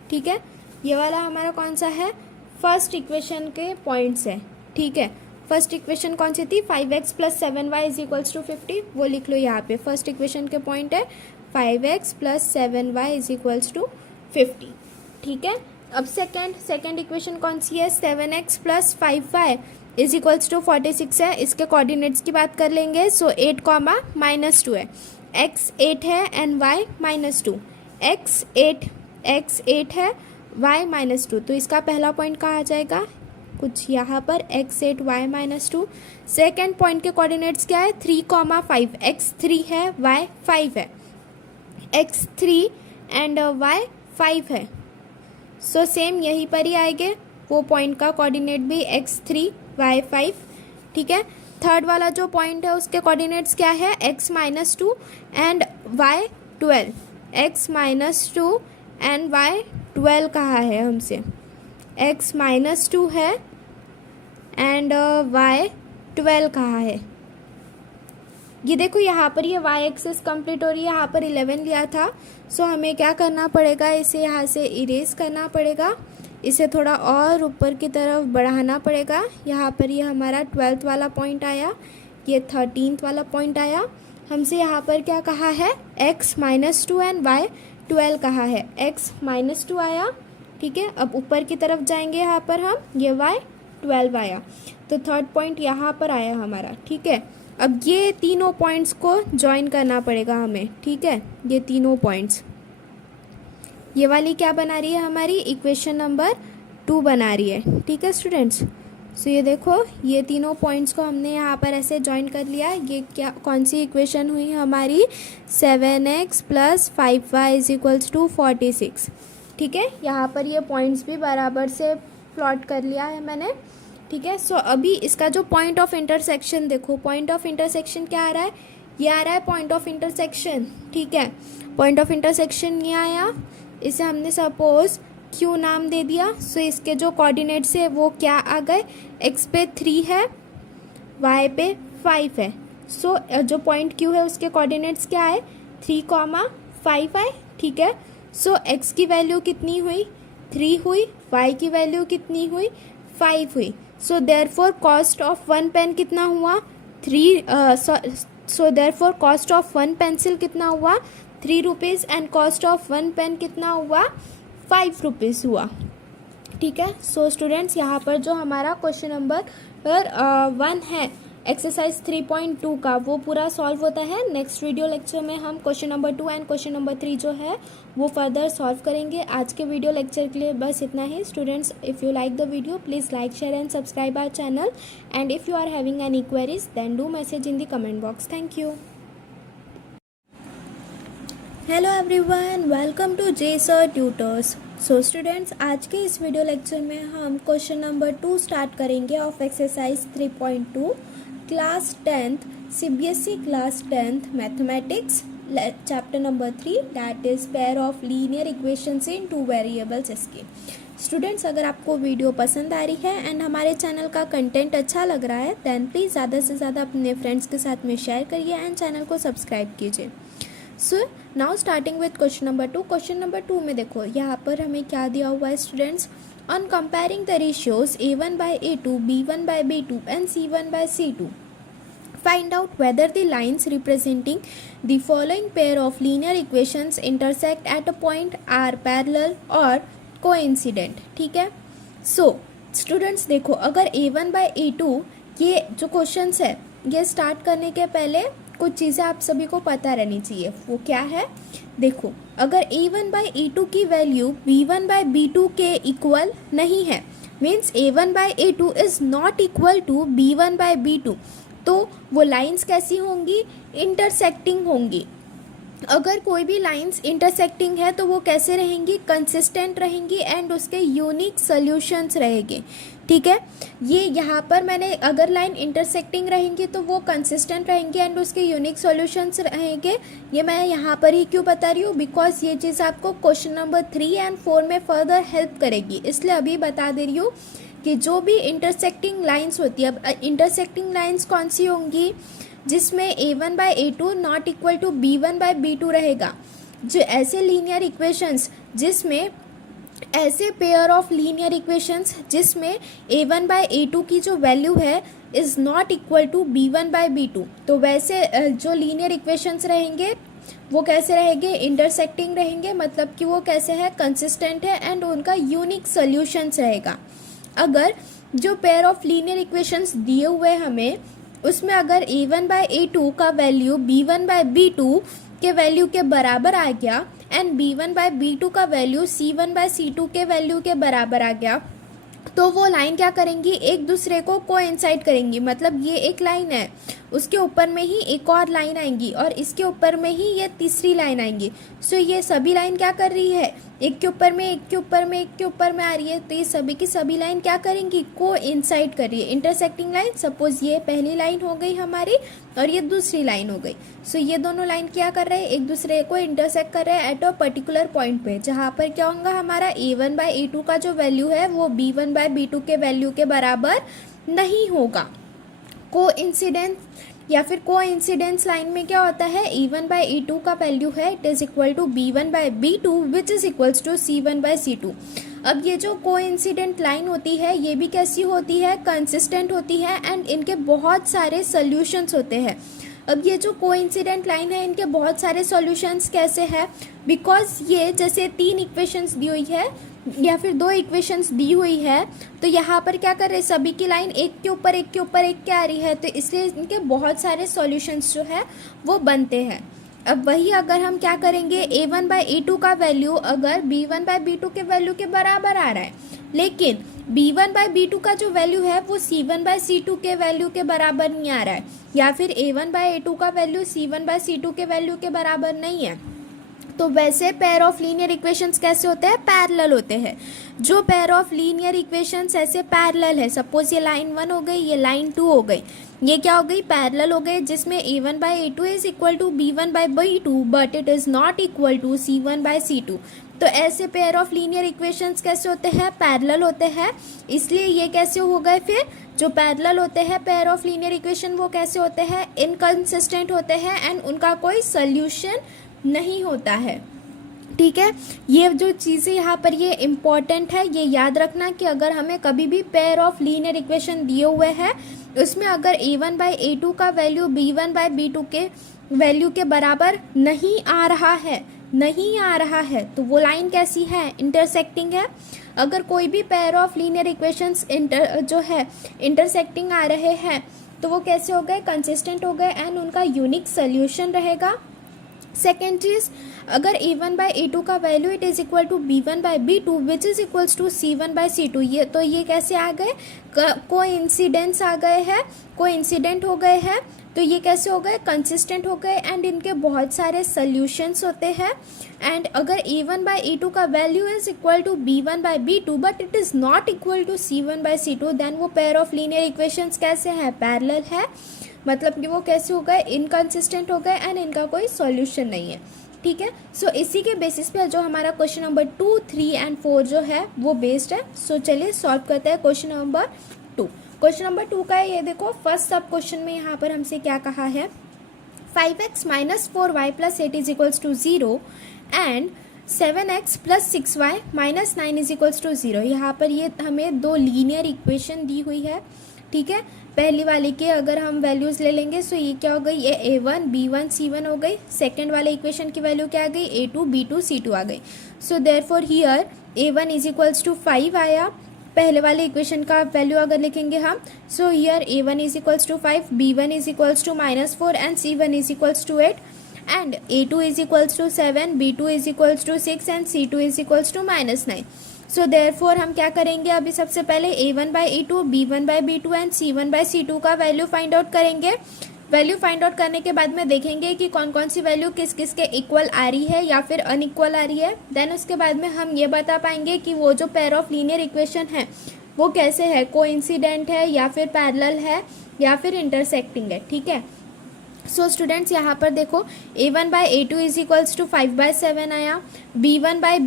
ठीक है, ये वाला हमारा कौन सा है, फर्स्ट इक्वेशन के पॉइंट्स है। ठीक है, फर्स्ट इक्वेशन कौन सी थी, 5x + 7y = 50, वो लिख लो यहाँ पे। फर्स्ट इक्वेशन के पॉइंट है 5x + 7y = 50। ठीक है, अब सेकंड इक्वेशन कौन सी है, 7x + 5y = 46 है। इसके कोऑर्डिनेट्स की बात कर लेंगे। सो 8, -2 है, x 8 है एंड y -2, x 8 है, y -2, तो इसका पहला पॉइंट कहाँ आ जाएगा, कुछ यहाँ पर x 8 y -2। सेकेंड पॉइंट के कोऑर्डिनेट्स क्या है, 3, 5, x 3 है, y 5 है, x 3 एंड y 5 है। सो सेम यहीं पर ही आएंगे, वो पॉइंट का कोऑर्डिनेट भी x 3 y 5। ठीक है, थर्ड वाला जो पॉइंट है उसके कोऑर्डिनेट्स क्या है, x -2 and y 12, x -2 and y 12 कहा है हमसे, x -2 है एंड y 12 कहा है। ये देखो यहाँ पर ये y एक्सेस कंप्लीट हो रही है, यहाँ पर 11 लिया था। सो हमें क्या करना पड़ेगा, इसे यहाँ से इरेज करना पड़ेगा, इसे थोड़ा और ऊपर की तरफ बढ़ाना पड़ेगा। यहाँ पर ये हमारा 12th वाला पॉइंट आया, ये 13th वाला पॉइंट आया। हमसे यहाँ पर क्या कहा है, x -2 एंड y 12 कहा है, x -2 आया। ठीक है, अब ऊपर की तरफ जाएंगे, यहाँ पर हम ये y 12 आया, तो थर्ड पॉइंट यहाँ पर आया हमारा। ठीक है, अब ये तीनों पॉइंट्स को ज्वाइन करना पड़ेगा हमें। ठीक है, ये तीनों पॉइंट्स, ये वाली क्या बना रही है हमारी, इक्वेशन नंबर 2 बना रही है। ठीक है स्टूडेंट्स, सो ये देखो ये तीनों पॉइंट्स को हमने यहाँ पर ऐसे ज्वाइन कर लिया। ये क्या कौन सी इक्वेशन हुई हमारी, 7x + 5y = 46। ठीक है, यहाँ पर ये पॉइंट्स भी बराबर से प्लॉट कर लिया है मैंने। ठीक है, सो अभी इसका जो पॉइंट ऑफ इंटरसेक्शन देखो, पॉइंट ऑफ इंटरसेक्शन क्या आ रहा है, ये आ रहा है पॉइंट ऑफ इंटरसेक्शन। ठीक है, पॉइंट ऑफ इंटरसेक्शन ये आया, इसे हमने सपोज क्यू नाम दे दिया। सो इसके जो कोऑर्डिनेट्स है वो क्या आ गए, x पे 3 है, y पे 5 है। सो जो पॉइंट क्यू है उसके कोऑर्डिनेट्स क्या है, 3, 5 है। ठीक है, सो x की वैल्यू कितनी हुई, 3 हुई, y की वैल्यू कितनी हुई, 5 हुई। So therefore cost of 1 pen कितना हुआ, 3। So therefore cost of 1 pencil कितना हुआ, 3 rupees and cost of 1 pen कितना हुआ, 5 रुपीज़ हुआ। ठीक है, सो स्टूडेंट्स यहाँ पर जो हमारा क्वेश्चन नंबर 1 है एक्सरसाइज 3.2 का, वो पूरा सॉल्व होता है। नेक्स्ट वीडियो लेक्चर में हम question number 2 and question number 3 जो है वो फर्दर सॉल्व करेंगे। आज के वीडियो लेक्चर के लिए बस इतना ही students. If you like the video please like, share and subscribe our channel, and if you are having any queries then do message in the comment box. Thank you. Hello everyone, welcome to J sir tutors. So students, आज के इस video lecture में हम question number 2 start करेंगे of exercise 3.2। Class 10th CBSE class 10th mathematics chapter number 3 that is pair of linear equations in two variables इसके। Students, अगर आपको video पसंद आ रही है एंड हमारे चैनल का कंटेंट अच्छा लग रहा है दैन प्लीज़ ज़्यादा से ज़्यादा अपने फ्रेंड्स के साथ में शेयर करिए एंड चैनल को सब्सक्राइब कीजिए। So now starting with question number 2। Question number 2 में देखो यहाँ पर हमें क्या दिया हुआ है students. On comparing the ratios A1 by A2, B1 by B2 and C1 by C2, find out whether the lines representing the following pair of linear equations intersect at a point are parallel or coincident। ठीक है। So students देखो, अगर A1 by A2 ये जो questions है ये start करने के पहले कुछ चीज़ें आप सभी को पता रहनी चाहिए। वो क्या है देखो, अगर A1 by A2 की वैल्यू B1 by B2 के इक्वल नहीं है, means A1 by A2 is not equal to B1 by B2, तो वो लाइंस कैसी होंगी, इंटरसेक्टिंग होंगी। अगर कोई भी लाइंस इंटरसेक्टिंग है तो वो कैसे रहेंगी, कंसिस्टेंट रहेंगी एंड उसके यूनिक सॉल्यूशंस रहेंगे। ठीक है, ये यहाँ पर मैंने अगर लाइन इंटरसेक्टिंग रहेंगी तो वो कंसिस्टेंट रहेंगी एंड उसके यूनिक सॉल्यूशंस रहेंगे। ये मैं यहाँ पर ही क्यों बता रही हूँ, बिकॉज ये चीज़ आपको क्वेश्चन नंबर 3 एंड 4 में फर्दर हेल्प करेगी, इसलिए अभी बता दे रही हूँ कि जो भी इंटरसेक्टिंग लाइन्स होती है, अब इंटरसेक्टिंग लाइन्स कौन सी होंगी, जिसमें A1 by A2 not equal to B1 by B2 रहेगा। जो ऐसे लीनियर इक्वेशंस जिसमें ऐसे पेयर ऑफ लीनियर इक्वेशंस जिसमें A1 by A2 की जो वैल्यू है is not equal to B1 by B2, तो वैसे जो लीनियर इक्वेशंस रहेंगे वो कैसे रहेंगे, इंटरसेक्टिंग रहेंगे, मतलब कि वो कैसे है, कंसिस्टेंट है एंड उनका यूनिक सॉल्यूशंस रहेगा। अगर जो पेयर ऑफ लीनियर इक्वेशंस दिए हुए हमें उसमें अगर A1 by A2 का वैल्यू B1 by B2 के वैल्यू के बराबर आ गया एंड B1 by B2 का वैल्यू C1 by C2 के वैल्यू के बराबर आ गया, तो वो लाइन क्या करेंगी, एक दूसरे को कोइंसाइड करेंगी। मतलब ये एक लाइन है, उसके ऊपर में ही एक और लाइन आएंगी और इसके ऊपर में ही ये तीसरी लाइन आएंगी। सो ये सभी लाइन क्या कर रही है, एक के ऊपर में एक के ऊपर में एक के ऊपर में आ रही है, तो ये सभी की सभी लाइन क्या करेंगी, कोइंसाइड कर रही है। इंटरसेक्टिंग लाइन, सपोज ये पहली लाइन हो गई हमारी और ये दूसरी लाइन हो गई। सो ये दोनों लाइन क्या कर रहे हैं, एक दूसरे को इंटरसेक्ट कर रहे हैं एट अ पर्टिकुलर पॉइंट पे, जहाँ पर क्या होगा, हमारा A1 by A2 का जो वैल्यू है वो B1 by B2 के वैल्यू के बराबर नहीं होगा। कोइंसिडेंस या फिर कोइंसिडेंस लाइन में क्या होता है, A1 by A2 का वैल्यू है it is equal to B1 by B2 which is equals to C1 by C2। अब ये जो कोइंसिडेंट लाइन होती है ये भी कैसी होती है, कंसिस्टेंट होती है एंड इनके बहुत सारे सॉल्यूशंस होते हैं। अब ये जो कोइंसिडेंट लाइन है इनके बहुत सारे सॉल्यूशंस कैसे हैं, बिकॉज ये जैसे 3 इक्वेशंस दी हुई है या फिर 2 इक्वेशंस दी हुई है, तो यहाँ पर क्या कर रहे हैं, सभी की लाइन एक के ऊपर एक के ऊपर एक के आ रही है, तो इसलिए इनके बहुत सारे सॉल्यूशंस जो है वो बनते हैं। अब वही अगर हम क्या करेंगे, A1 by A2 का वैल्यू अगर B1 by B2 के वैल्यू के बराबर आ रहा है, लेकिन B1 by B2 का जो वैल्यू है वो C1 by C2 के वैल्यू के बराबर नहीं आ रहा है, या फिर A1 by A2 का वैल्यू C1 by C2 के वैल्यू के बराबर नहीं है, तो वैसे पेयर ऑफ लीनियर इक्वेशंस कैसे होते हैं, पैरेलल होते हैं। जो पेयर ऑफ लीनियर इक्वेशंस ऐसे पैरेलल है, सपोज ये लाइन 1 हो गई, ये लाइन 2 हो गई, ये क्या हो गई, पैरेलल हो गए, जिसमें A1 by A2 is equal to B1 by B2 but it is not equal to C1 by C2। तो ऐसे पेयर ऑफ लीनियर इक्वेशंस कैसे होते हैं, पैरेलल होते हैं। इसलिए ये कैसे हो गए, फिर जो पैरेलल होते हैं पेयर ऑफ लीनियर इक्वेशन वो कैसे होते हैं, इनकंसिस्टेंट होते हैं एंड उनका कोई सॉल्यूशन नहीं होता है। ठीक है, ये जो चीज़ें यहाँ पर ये इम्पॉर्टेंट है, ये याद रखना कि अगर हमें कभी भी पेयर ऑफ लीनियर इक्वेशन दिए हुए हैं उसमें अगर A1 by A2 का वैल्यू B1 by B2 के वैल्यू के बराबर नहीं आ रहा है तो वो लाइन कैसी है, इंटरसेक्टिंग है। अगर कोई भी पेयर ऑफ लीनियर इक्वेशंस जो है इंटरसेक्टिंग आ रहे हैं तो वो कैसे हो गए, कंसिस्टेंट हो गए एंड उनका यूनिक सोल्यूशन रहेगा। सेकेंड चीज़, अगर A1 by A2 का value it is equal to B1 by B2 which is equals to C1 by C2, ये तो ये कैसे आ गए, कोइंसिडेंस आ गए हैं, कोइंसिडेंट हो गए हैं, तो ये कैसे हो गए, कंसिस्टेंट हो गए एंड इनके बहुत सारे सॉल्यूशंस होते हैं। एंड अगर A1 by A2 का value is equal to B1 by B2 but it is not equal to C1 by C2, then वो पेयर ऑफ लीनियर इक्वेशंस कैसे हैं, पैरेलल है। मतलब कि वो कैसे हो गए, इनकन्सिस्टेंट हो गए एंड इनका कोई सॉल्यूशन नहीं है, ठीक है। सो इसी के बेसिस पे जो हमारा क्वेश्चन नंबर 2, 3 एंड 4 जो है वो बेस्ड है। सो चलिए सॉल्व करते हैं क्वेश्चन नंबर 2। क्वेश्चन नंबर 2 का है ये देखो, फर्स्ट सब क्वेश्चन में यहाँ पर हमसे क्या कहा है, 5x minus 4y plus 8 is equals to 0 and 7x plus 6y minus 9 is equals to 0। यहाँ पर ये हमें दो लीनियर इक्वेशन दी हुई है, ठीक है। पहली वाले के अगर हम वैल्यूज़ ले लेंगे सो ये क्या हो गई, ये a1 b1 c1 हो गई। सेकेंड वाले इक्वेशन की वैल्यू क्या आ गई, a2 b2 c2 आ गई। So therefore here a1 is equals to 5 आया, पहले वाले इक्वेशन का वैल्यू अगर लिखेंगे हम, so here a1 is equals to 5, b1 is equals to -4 and c1 is equals to 8 and a2 is equals to 7, b2 is equals to 6 and c2 is equals to -9। So therefore हम क्या करेंगे, अभी सबसे पहले a1 by a2, b1 by b2 and c1 by c2 का value find out करेंगे। Value find out करने के बाद में देखेंगे कि कौन कौन सी वैल्यू किस किस के इक्वल आ रही है या फिर अनइक्वल आ रही है। देन उसके बाद में हम ये बता पाएंगे कि वो जो पेयर ऑफ लीनियर इक्वेशन है वो कैसे है, कोइंसिडेंट है या फिर पैरेलल है या फिर इंटरसेक्टिंग है, ठीक है। सो स्टूडेंट्स यहाँ पर देखो a1 by a2 is equals to 5/7 आया, b1 बाई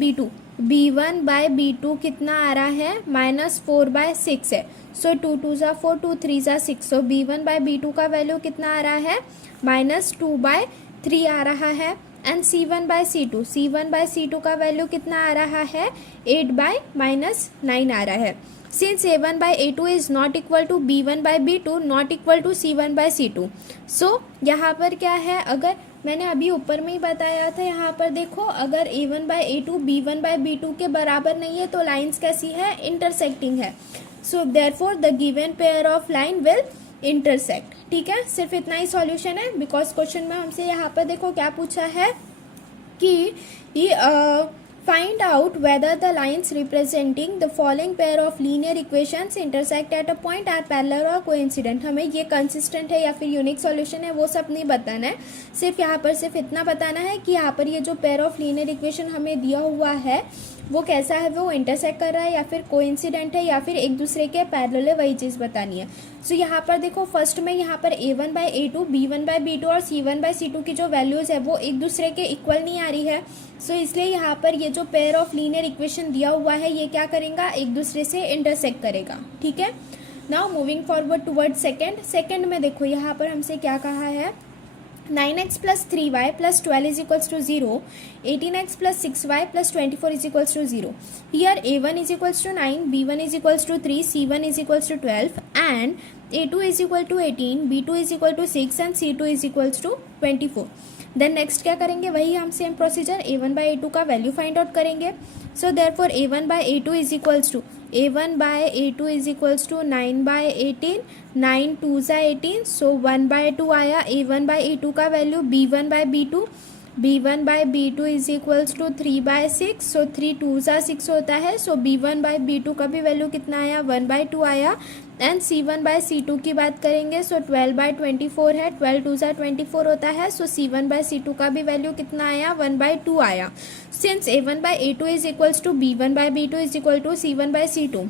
b2 कितना आ रहा है, -4/6 है। सो 2 2 ज़ा 4, 2 3 ज़ा 6। सो b1 बाई b2 का वैल्यू कितना आ रहा है, -2/3 आ रहा है एंड c1 बाई c2 का वैल्यू कितना आ रहा है, 8/-9 आ रहा है। Since a1 by a2 is not equal to b1 by b2 not equal to c1 by c2, so यहाँ पर क्या है, अगर मैंने अभी ऊपर में ही बताया था, यहाँ पर देखो अगर a1 by a2 b1 by b2 के बराबर नहीं है तो लाइंस कैसी है, इंटरसेक्टिंग है। So therefore the given pair of line will intersect, ठीक है। सिर्फ इतना ही सॉल्यूशन है, बिकॉज क्वेश्चन में हमसे यहाँ पर देखो क्या पूछा है कि find out whether the lines representing the following pair of linear equations intersect at a point are parallel or coincident। हमें ये consistent है या फिर यूनिक सॉल्यूशन है वो सब नहीं बताना है, सिर्फ यहाँ पर सिर्फ इतना बताना है कि यहाँ पर ये जो पेयर ऑफ लीनियर इक्वेशन हमें दिया हुआ है वो कैसा है, वो इंटरसेक्ट कर रहा है या फिर कोइंसिडेंट है या फिर एक दूसरे के पैरेलल है, वही चीज़ बतानी है। सो यहाँ पर देखो फर्स्ट में यहाँ पर a1 by a2, b1 by b2 और c1 बाई c2 की जो वैल्यूज़ है वो एक दूसरे के इक्वल नहीं आ रही है। सो इसलिए यहाँ पर ये जो पेयर ऑफ लीनियर इक्वेशन दिया हुआ है ये क्या करेगा, एक दूसरे से इंटरसेक्ट करेगा, ठीक है। Now moving forward toward second में देखो यहाँ पर हमसे क्या कहा है, 9x plus 3y plus 12 is equals to 0, 18x plus 6y plus 24 is equals to 0। Here a1 is equals to 9, b1 is equals to 3, c1 is equals to 12 and a2 is equal to 18, b2 is equal to 6 and c2 is equals to 24। Then next क्या करेंगे, वही हम same procedure a1 by a2 का value find out करेंगे। So therefore a1 by a2 is equals to 9/18, 9 2 ज़ा 18, सो 1/2 आया। a1 by a2 का value b1 by b2 is equals to 3/6, so 3 2 ज़ा 6 होता है। सो b1 बाई b2 का भी वैल्यू कितना आया, 1/2 आया एंड c1 बाई c2 की बात करेंगे सो 12/24 है, 12 2 ज़ा 24 होता है। सो c1 बाई c2 का भी वैल्यू कितना आया, 1/2 आया। Since a1 by a2 is equals to b1 by b2 is equal to c1 by c2,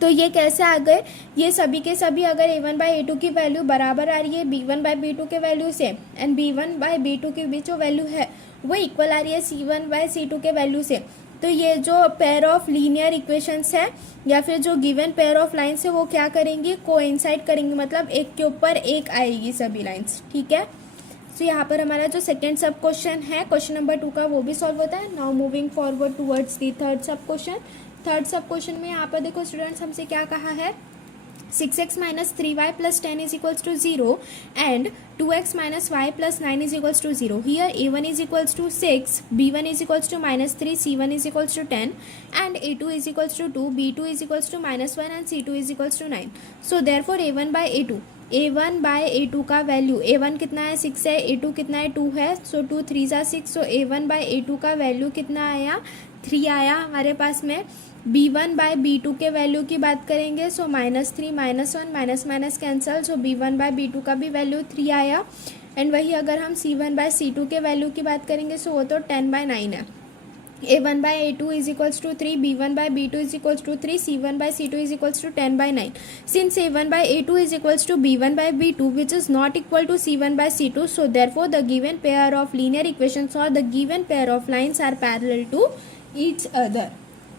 तो ये कैसे आ गए, ये सभी के सभी अगर a1 बाई a2 की वैल्यू बराबर आ रही है b1 बाई b2 के वैल्यू से एंड b1 बाई b2 के बीच जो वैल्यू है वो इक्वल आ रही है c1 बाई c2 के वैल्यू से, तो ये जो पेयर ऑफ लीनियर इक्वेशंस है या फिर जो गिवन पेयर ऑफ लाइन्स है वो क्या करेंगी, कोइंसाइड करेंगी, मतलब एक के ऊपर एक आएगी सभी लाइन्स, ठीक है। सो यहाँ पर हमारा जो सेकेंड सब क्वेश्चन है क्वेश्चन नंबर 2 का वो भी सॉल्व होता है। Now moving forward towards the third सब क्वेश्चन में यहाँ पर देखो स्टूडेंट्स हमसे क्या कहा है, 6x minus 3y plus 10 is equals to 0 and 2x minus y plus 9 is equals to 0। Here a1 is equals to 6, b1 is equals to -3, c1 is equals to 10 and a2 is equals to 2, b2 is equals to -1 and c2 is equals to 9। So therefore a1 by a2 का value, a1 कितना है 6 है, a2 कितना है 2 है, सो 2 3 ज़ा 6, सो a1 by a2 का value कितना आया, 3 आया हमारे पास में। b1 बाई b2 के वैल्यू की बात करेंगे सो -3 -1 minus cancel, so b1 by b2 का भी वैल्यू 3 आया एंड वही अगर हम c1 बाई c2 के वैल्यू की बात करेंगे सो वो तो 10/9 है। a1 by a2 is equals to 3, b1 by b2 is equals to 3, c1 by c2 is equals to 10 by 9. Since a1 by a2 is equals to b1 by b2 which is not equal to c1 by c2, so therefore the given pair of linear equations or the given pair of lines are parallel to each other.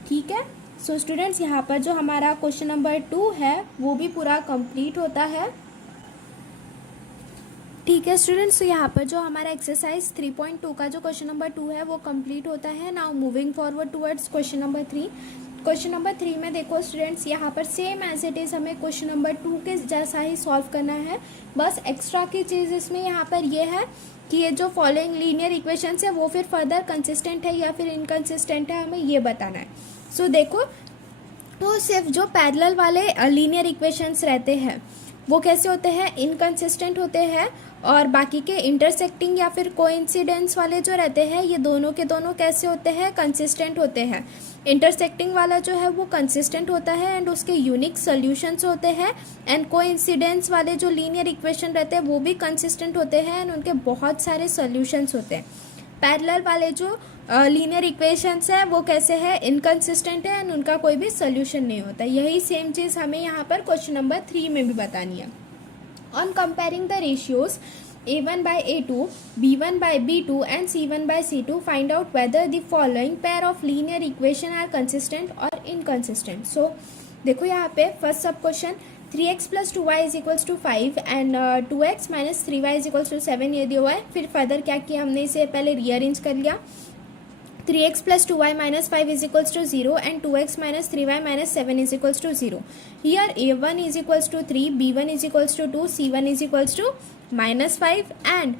ठीक है. So students यहाँ पर जो हमारा question number 2 है वो भी पूरा कंप्लीट होता है. ठीक है स्टूडेंट्स, तो यहाँ पर जो हमारा एक्सरसाइज 3.2 का जो क्वेश्चन नंबर 2 है वो कंप्लीट होता है. Now moving forward towards question number 3. Question number 3 में देखो स्टूडेंट्स, यहाँ पर सेम एज इट इज़ हमें क्वेश्चन नंबर 2 के जैसा ही सॉल्व करना है. बस एक्स्ट्रा की चीज़ इसमें यहाँ पर ये है कि ये जो फॉलोइंग लीनियर इक्वेशंस है वो फिर फर्दर कंसिस्टेंट है या फिर इनकंसिस्टेंट है, हमें ये बताना है. सो देखो, तो सिर्फ जो पैरेलल वाले लीनियर इक्वेशंस रहते हैं वो कैसे होते हैं, इनकंसिस्टेंट होते हैं. और बाकी के इंटरसेक्टिंग या फिर कोइंसिडेंस वाले जो रहते हैं ये दोनों के दोनों कैसे होते हैं, कंसिस्टेंट होते हैं. इंटरसेक्टिंग वाला जो है वो कंसिस्टेंट होता है एंड उसके यूनिक सॉल्यूशंस होते हैं. एंड कोइंसिडेंस वाले जो लीनियर इक्वेशन रहते हैं वो भी कंसिस्टेंट होते हैं एंड उनके बहुत सारे सॉल्यूशंस होते हैं. पैरेलल वाले जो लीनियर इक्वेशंस है वो कैसे है, इनकंसिस्टेंट है एंड उनका कोई भी सोल्यूशन नहीं होता. यही सेम चीज़ हमें यहाँ पर क्वेश्चन नंबर 3 में भी बतानी है. On comparing the ratios a1 by a2, b1 by b2 and c1 by c2, find out whether the following pair of linear equation are consistent or inconsistent. So देखो यहाँ पे फर्स्ट सब question 3x plus 2y is equals to 5 and 2x minus 3y is equals to 7 ये दिया हुआ है. फिर further क्या किया हमने, इसे पहले रीअरेंज कर लिया. 3x plus 2y minus 5 is equals to 0 and 2x minus 3y minus 7 is equals to 0. Here a1 is equals to 3, b1 is equals to 2, c1 is equals to minus 5 and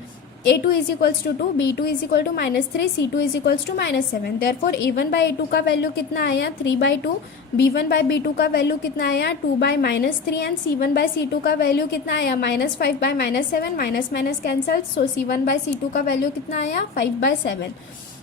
a2 is equals to 2, b2 is equal to minus 3, c2 is equals to minus 7. Therefore a1 by a2 का value कितना आया, 3 by 2, b1 by b2 का value कितना आया, 2 by minus 3 and c1 by c2 का value कितना आया, minus 5 by minus 7, minus minus cancelled, so c1 by c2 का वैल्यू कितना आया, 5 by 7.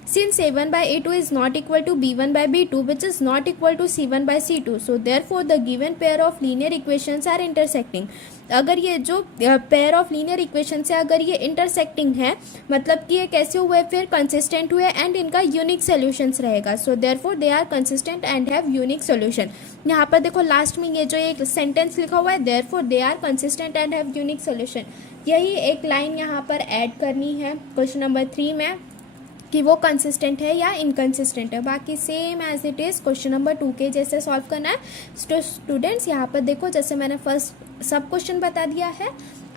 Since a1 by a2 is not equal to b1 by b2 which is not equal to c1 by c2, so therefore the given pair of linear equations are intersecting. अगर ये जो pair of linear equations है अगर ये intersecting है मतलब कि ये कैसे हुए, फिर कंसिस्टेंट हुए एंड इनका यूनिक सोल्यूशंस रहेगा. So therefore they are consistent and have unique solution. यहाँ पर देखो लास्ट में ये जो एक सेंटेंस लिखा हुआ है, therefore they are consistent and have unique solution, यही एक लाइन यहाँ पर ऐड करनी है क्वेश्चन नंबर 3 में कि वो कंसिस्टेंट है या इनकंसिस्टेंट है. बाकी same as it is question number 2 के जैसे सॉल्व करना है. स्टूडेंट्स यहाँ पर देखो, जैसे मैंने फर्स्ट सब क्वेश्चन बता दिया है,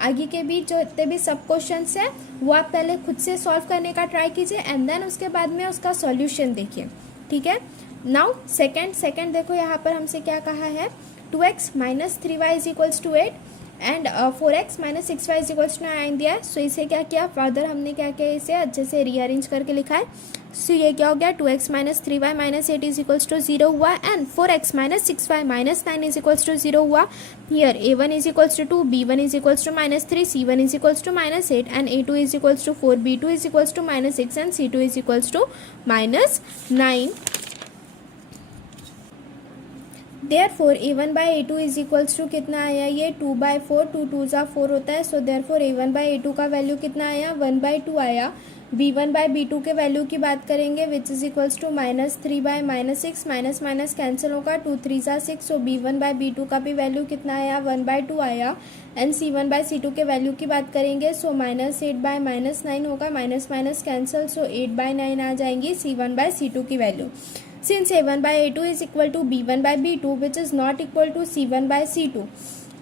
आगे के भी जो इतने भी सब क्वेश्चंस हैं वो आप पहले खुद से सॉल्व करने का ट्राई कीजिए एंड देन उसके बाद में उसका सॉल्यूशन देखिए. ठीक है. नाउ सेकेंड देखो यहाँ पर हमसे क्या कहा है, 2x minus 3y is equals to 8 and 4x minus 6y is equals to 9 दिया है. सो इसे क्या किया, फर्दर हमने क्या किया, इसे अच्छे से रीअरेंज करके लिखा है. सो ये क्या हो गया, 2x minus 3y minus 8 is equals to 0 हुआ and 4x minus 6y minus 9 is equals to 0 हुआ. Here a1 is equals to 2, b1 is equals to minus 3, c1 is equals to minus 8 and a2 is equals to 4, b2 is equals to minus 6 and c2 is equals to minus 9. Therefore a1 by a2 is equals to कितना आया, ये 2 by 4, 2 2 ज़ा 4 होता है. सो therefore a1 by a2 का value कितना आया, 1 by 2 आया. b1 by b2 के वैल्यू की बात करेंगे which is equals to minus 3 by minus 6, minus minus cancel होगा, 2 3 ज़ा 6. सो b1 by b2 का भी वैल्यू कितना आया, 1 by 2 आया. एंड c1 by c2 के वैल्यू की बात करेंगे, सो माइनस 8 by माइनस 9 होगा, minus minus cancel, so 8 by 9 आ जाएंगी c1 by c2 की value. Since a1 by a2 is equal to b1 by b2 which is not equal to c1 by c2,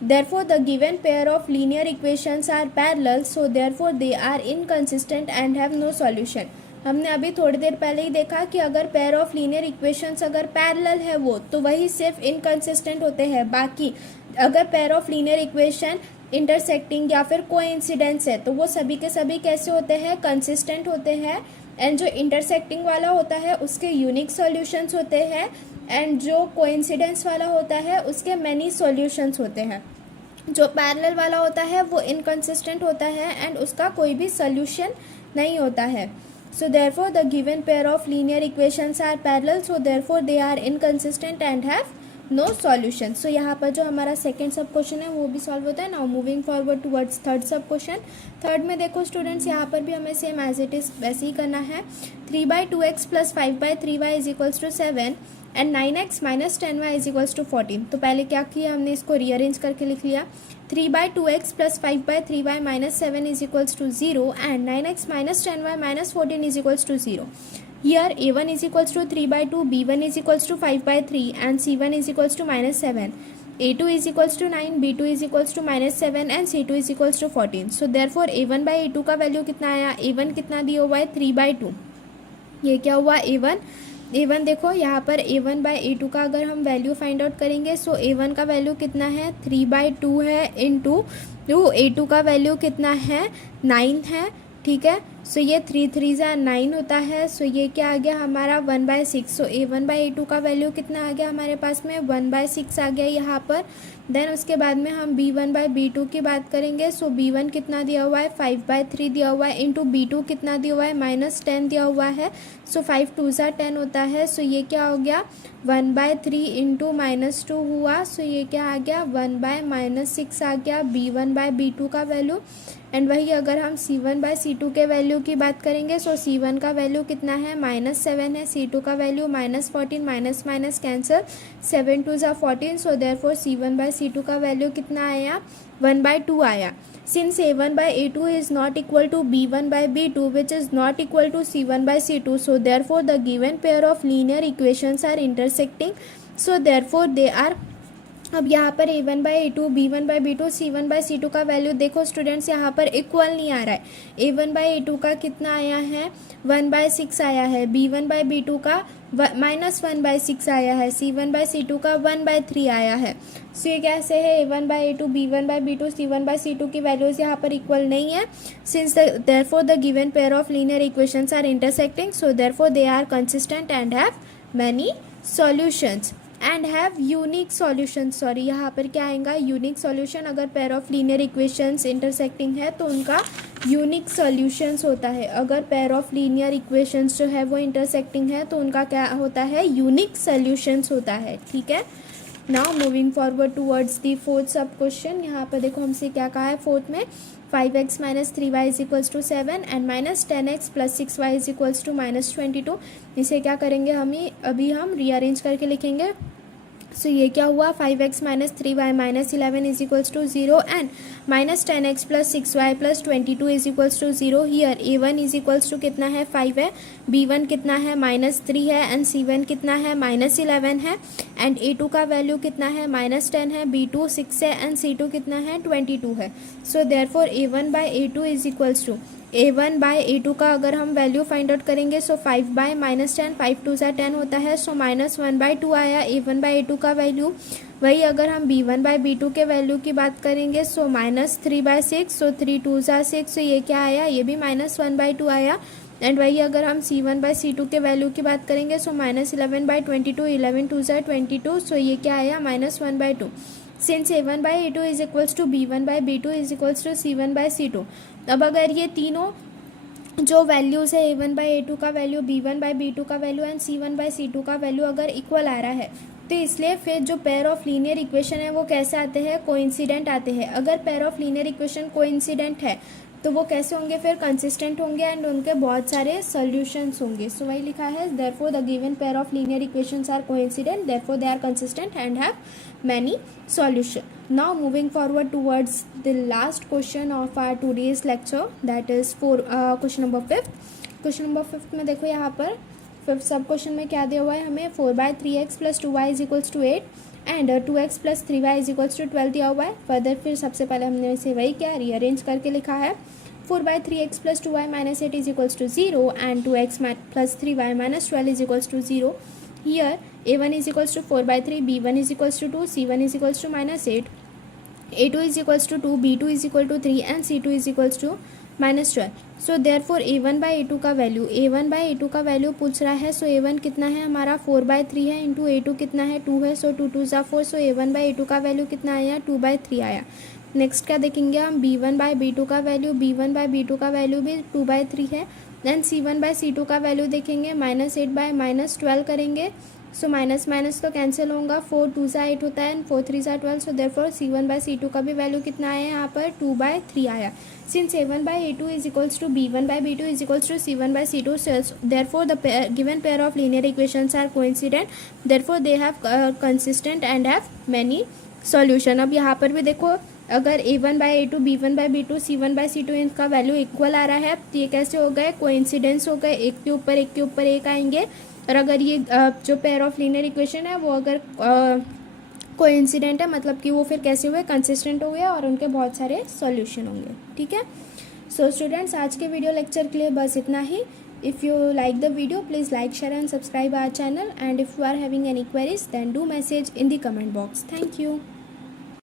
therefore the given pair of linear equations are parallel, so therefore they are inconsistent and have no solution. हमने अभी थोड़ी देर पहले ही देखा कि अगर pair of linear equations अगर parallel है वो तो वही सिर्फ इनकंसिस्टेंट होते हैं. बाकी अगर pair of linear equation intersecting या फिर कोइंसिडेंस है तो वो सभी के सभी कैसे होते हैं, कंसिस्टेंट होते हैं. एंड जो इंटरसेक्टिंग वाला होता है उसके यूनिक सॉल्यूशंस होते हैं एंड जो कोइंसिडेंस वाला होता है उसके मैनी सॉल्यूशंस होते हैं. जो पैरेलल वाला होता है वो इनकंसिस्टेंट होता है एंड उसका कोई भी सॉल्यूशन नहीं होता है. So therefore the given pair of linear equations are parallel, so therefore they are inconsistent and have no solution. So यहाँ पर जो हमारा सेकंड सब क्वेश्चन है वो भी सॉल्व होता है। Now moving forward towards third सब क्वेश्चन। थर्ड में देखो स्टूडेंट्स, यहाँ पर भी हमें सेम एज इट इज़ वैसे ही करना है। 3/2x plus 5/3y is equals to 7 एंड 9x minus 10y is equals to 14। तो पहले क्या किया हमने, इसको रीअरेंज करके लिख लिया। 3/2x plus 5/3y minus 7 is equals to 0 एंड 9x minus 10y minus 14 is equals to 0। Here a1 is equals to 3/2, b1 is equals to 5/3 and c1 is equals to minus 7. a2 is equals to 9, b2 is equals to minus 7 and c2 is equals to 14. So therefore a1 by a2 का value कितना आया, a1 कितना दिया हुआ है 3/2। ये क्या हुआ a1 देखो यहाँ पर a1 by a2 का अगर हम वैल्यू फाइंड आउट करेंगे, सो a1 का वैल्यू कितना है 3/2 है इंटू a2 का वैल्यू कितना है 9 है। ठीक है, सो ये 3 3 9 होता है। सो ये क्या आ गया हमारा 1/6। सो a1 by a2 का वैल्यू कितना आ गया हमारे पास में 1/6 आ गया यहाँ पर। देन उसके बाद में हम b1 by b2 की बात करेंगे। सो b1 कितना दिया हुआ है 5/3 दिया हुआ है इंटू b2 कितना दिया हुआ है -10 दिया हुआ है। सो 5 2 10 होता है। सो ये क्या हो गया 1/3 इंटू -2 हुआ। सो ये क्या आ गया 1/-6 आ गया b1 by b2 का वैल्यू। एंड वही अगर हम c1 by c2 के वैल्यू की बात करेंगे, सो c1 का वैल्यू कितना है -7 है, c2 का value -14, minus minus cancer, 7 2 14। So therefore c1 by c2 का वैल्यू कितना आया 1/2 आया। Since a1 by a2 is not equal to b1 by b2 which is not equal to c1 by c2, so therefore the given pair of linear equations are intersecting, so therefore they are। अब यहाँ पर a1 by a2, b1 by b2, c1 by c2 का value देखो students यहाँ पर equal नहीं आ रहा है। a1 by a2 का कितना आया है 1/6 आया है, b1 by b2 का -1/6 आया है, c1 by c2 का 1/3 आया है। सो ये कैसे है a1 by a2, b1 by b2, c1 by c2 की वैल्यूज़ यहाँ पर इक्वल नहीं है। Since therefore the given pair of linear equations are intersecting, so therefore they are consistent and have many solutions and have unique solution. Sorry यहाँ पर क्या आएगा unique solution. अगर pair of linear equations intersecting है तो उनका unique solutions होता है। अगर पेयर ऑफ लीनियर इक्वेशंस जो है वो इंटरसेक्टिंग है तो उनका क्या होता है यूनिक सॉल्यूशंस होता है। ठीक है, now moving forward towards the fourth सब क्वेश्चन। यहाँ पर देखो हमसे क्या कहा है फोर्थ में 5x minus 3y is equals to 7 and -10x plus 6y is equals to -22। इसे क्या करेंगे अभी हम रीअरेंज करके लिखेंगे। सो ये क्या हुआ 5x minus 3y minus 11 is equals to 0 and -10x plus 6y plus 22 is equals to 0। Here a1 is equals to कितना है 5 है, b1 कितना है -3 है एंड c1 कितना है -11 है एंड a2 का वैल्यू कितना है -10 है, b2 6 है एंड c2 कितना है 22 है। So therefore a1 by a2 is equals to a1 by a2 का अगर हम वैल्यू फाइंड आउट करेंगे, सो 5 by -10, 5 2 10 होता है। सो -1/2 आया a1 by a2 का वैल्यू। वही अगर हम b1 by b2 के वैल्यू की बात करेंगे, सो -3/6, सो 3 2 6। सो ये क्या आया, ये भी -1/2 आया। एंड वही अगर हम c1 by c2 के वैल्यू की बात करेंगे, सो -11/22, 11 2 22। सो ये क्या आया -1/2। Since a1 by a2 is equals to b1 by b2 is equals to c1 by c2। अब अगर ये तीनों जो वैल्यूज़ है a1 by a2 का वैल्यू, b1 by b2 का value and c1 by c2 का वैल्यू अगर इक्वल आ रहा है, तो इसलिए फिर जो पेयर ऑफ लीनियर इक्वेशन है वो कैसे आते हैं, कोइंसिडेंट आते हैं। अगर pair of linear equation coincident है तो वो कैसे होंगे, फिर कंसिस्टेंट होंगे एंड उनके बहुत सारे सॉल्यूशंस होंगे। सो वही लिखा है therefore the given pair of linear equations are coincident, therefore they are consistent and have many solution. Now moving forward towards the last question of our today's lecture, that is for question number 5। Question number 5 में देखो यहाँ पर 5th सब question में क्या दिया हुआ है हमें 4/3x plus 2y is equals to 8 and 2x plus 3y is equals to 12 दिया हुआ है। फर्दर फिर सबसे पहले हमने इसे वही क्या रीअरेंज करके लिखा है। 4/3x plus 2y minus 8 is equals to 0 and 2x plus 3y minus 12 is equals to 0। Here a1 is equals to 4/3, b1 is equals to 2, c1 is equals to -8, a2 is equals to 2, b2 is equal to 3 and c2 is equals to -12। So therefore a1 by a2 का value पूछ रहा है। सो a1 कितना है हमारा 4/3 है into a2 कितना है 2 है। सो 2 2 4। सो a1 by a2 का वैल्यू कितना आया 2/3 आया। नेक्स्ट क्या देखेंगे हम b1 by b2 का वैल्यू, b1 by b2 का वैल्यू भी 2/3 है। देन c1 by c2 का वैल्यू देखेंगे -8 by -12 करेंगे। सो माइनस माइनस तो कैंसिल होगा, 4 2 सा 8 होता है एंड 4 3 सा 12, सो देयरफॉर C1/C2 का भी वैल्यू कितना आया यहाँ पर 2/3 आया। Since A1/A2 is equals to B1/B2 is equals to C1/C2, therefore the given pair of linear equations are coincident, therefore they have consistent and have many solution. अब यहाँ पर भी देखो, अगर A1/A2 B1/B2 C1/C2 इनका वैल्यू इक्वल आ रहा है तो ये कैसे हो गए, कोइंसिडेंस हो गए, एक के ऊपर एक आएंगे। और अगर ये जो पेयर ऑफ लीनियर इक्वेशन है वो अगर कोइंसिडेंट है, मतलब कि वो फिर कैसे हुए, कंसिस्टेंट हो गए और उनके बहुत सारे सॉल्यूशन होंगे। ठीक है, सो स्टूडेंट्स आज के वीडियो लेक्चर के लिए बस इतना ही। If you like the video, please like, share and subscribe our channel, and if you are having any queries then do message in the comment box. Thank you.